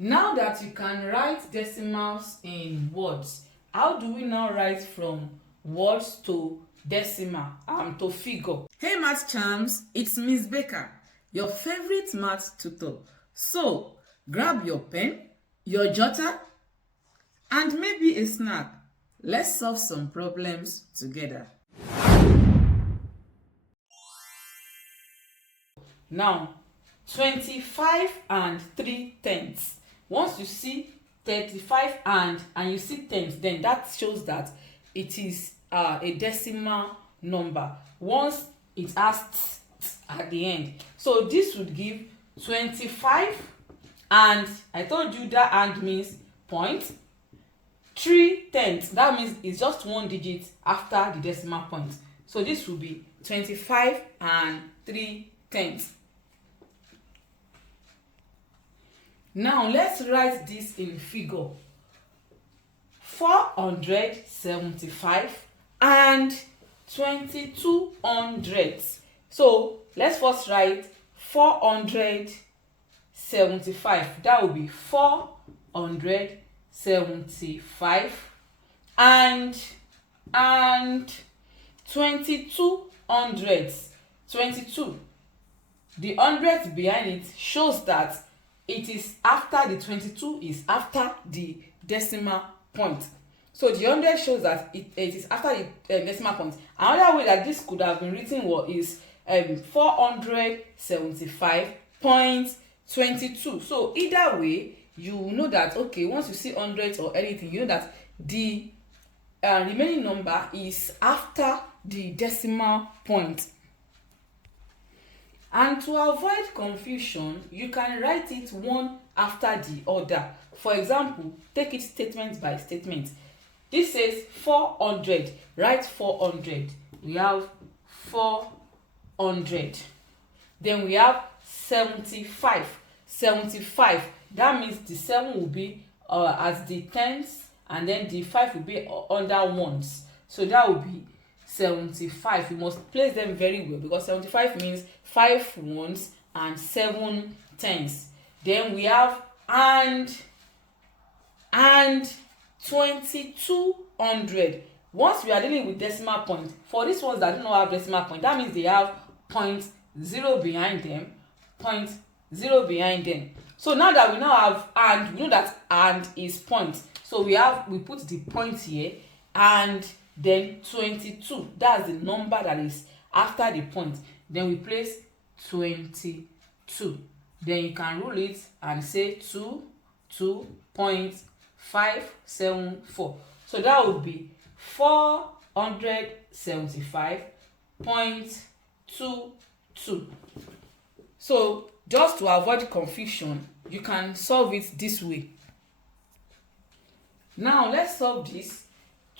Now that you can write decimals in words, how do we now write from words to decimal, to figure? Hey math charms, it's Miss Becca, your favorite math tutor. So grab your pen, your jotter, and maybe a snack. Let's solve some problems together. Now, 25 and 3/10. Once you see 35 and you see tenths, then that shows that it is a decimal number once it has at the end. So this would give 25, and I told you that and means point. 3/10, that means it's just one digit after the decimal point. So this will be 25 and 3/10. Now let's write this in figure. 475 and 22 hundredths. So let's first write 475. That will be 475 and 22 hundredths. 22. The hundredth behind it shows that it is after the 22 is after the decimal point. So the 100 shows that it is after the decimal point. Another way that this could have been written is 475.22. So either way, you know that, okay, once you see hundreds or anything, you know that the remaining number is after the decimal point. And to avoid confusion, you can write it one after the other. For example, take it statement by statement. This says 400. Write 400. We have 400. Then we have 75. 75. That means the 7 will be as the tens, and then the 5 will be under ones. So that will be 75. You must place them very well, because 75 means 5 ones and 7 tens. Then we have and 2200. Once we are dealing with decimal point, for these ones that do not have decimal point, that means they have 0.0 behind them, 0.0 behind them. So now that we now have and, we know that and is point. So we put the point here, and then 22, that's the number that is after the point. Then we place 22. Then you can rule it and say 2.574. So that would be 475.22. So just to avoid confusion, you can solve it this way. Now let's solve this.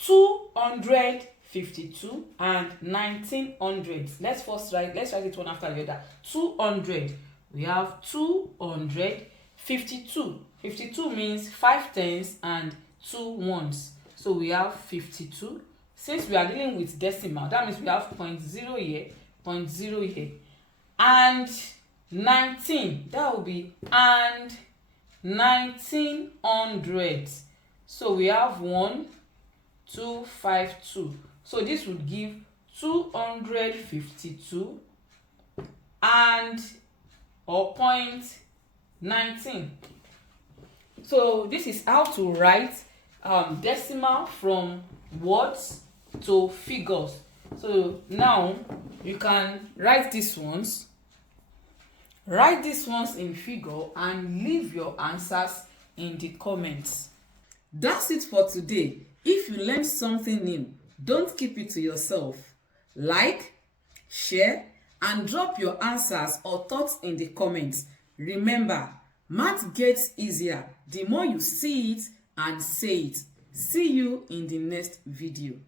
252 and 1900. Let's write it one after the other. 200. We have 200. 52. 52 means 5 tens and 2 ones. So we have 52. Since we are dealing with decimal, that means we have 0.0 here, 0.0 here. And 19. That will be and 1900. So we have 1252. So this would give 252 and or 0.19. So this is how to write decimal from words to figures. So now you can write these ones. Write these ones in figure and leave your answers in the comments. That's it for today. If you learned something new, don't keep it to yourself. Like, share, and drop your answers or thoughts in the comments. Remember, math gets easier the more you see it and say it. See you in the next video.